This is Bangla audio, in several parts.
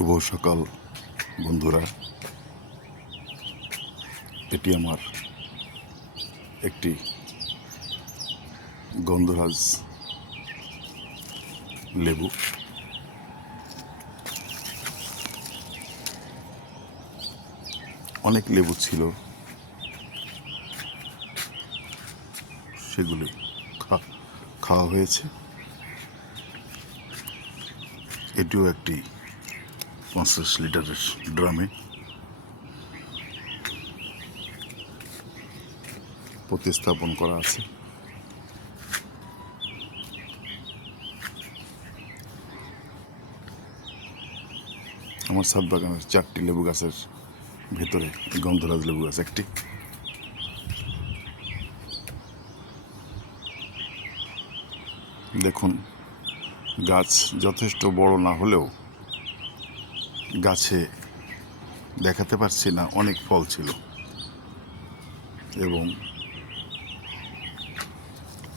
শুভ সকাল বন্ধুরা। এটি আমার একটি গন্ধরাজ লেবু। অনেক লেবু ছিল, সেগুলি খাওয়া হয়েছে। এটিও একটি 50 লিটারের ড্রামে প্রতিস্থাপন করা আছে। আমার ছাদ বাগানের 4টি লেবু গাছের ভেতরে গন্ধরাজ লেবু গাছ একটি। দেখুন, গাছ যথেষ্ট বড় না হলেও গাছে দেখাতে পারছি না অনেক ফল ছিল, এবং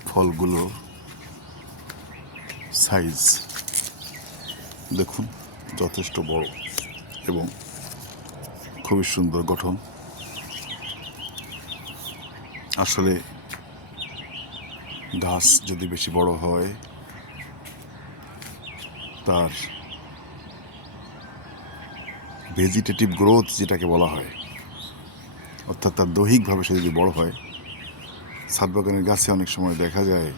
ফলগুলো সাইজ দেখুন যথেষ্ট বড় এবং খুবই সুন্দর গঠন। আসলে গাছ যদি বেশি বড় হয়, তার ভেজিটেটিভ গ্রোথ যেটাকে বলা হয়, অর্থাৎ তার দৈহিকভাবে সে যদি বড় হয়, ছাদ বাগানের গাছে অনেক সময় দেখা যায়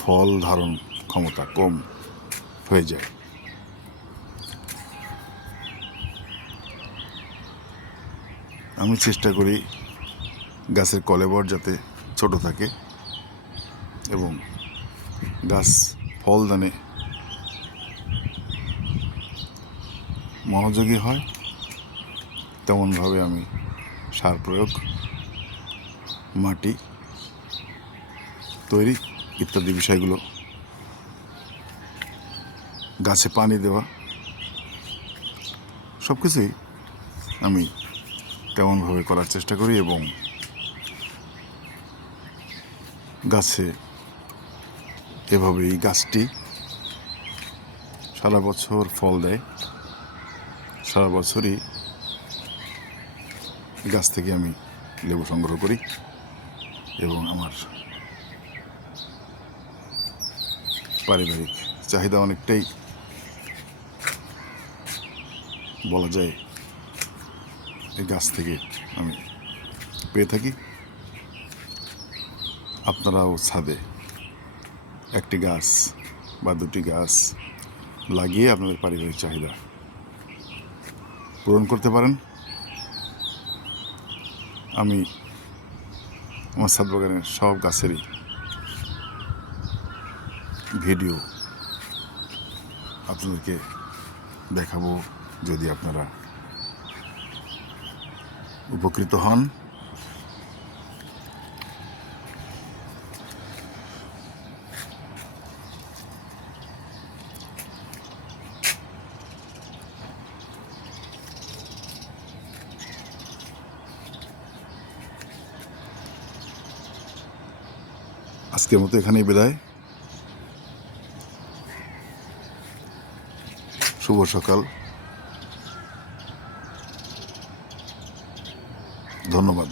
ফল ধারণ ক্ষমতা কম হয়ে যায়। আমি চেষ্টা করি গাছের কলেবর যাতে ছোট থাকে এবং গাছ ফলদানে মনোযোগী হয়, তেমনভাবে আমি সার প্রয়োগ, মাটি তৈরি ইত্যাদি বিষয়গুলো, গাছে পানি দেওয়া, সব কিছুই আমি তেমনভাবে করার চেষ্টা করি এবং গাছে এভাবেই গাছটি সারা বছর ফল দেয়। সারা বছরই গাছ থেকে আমি লেবু সংগ্রহ করি এবং আমার পারিবারিক চাহিদা অনেকটাই বলা যায় এই গাছ থেকে আমি পেয়ে থাকি। আপনারাও ছাদে একটি গাছ বা দুটি গাছ লাগিয়ে আপনাদের পারিবারিক চাহিদা পূরণ করতে পারেন। আমি আমার ছাদ বাগানের সব গাছেরই ভিডিও আপনাদেরকে দেখাবো, যদি আপনারা উপকৃত হন। আজকের মতো এখানেই বিদায়। শুভ সকাল, ধন্যবাদ।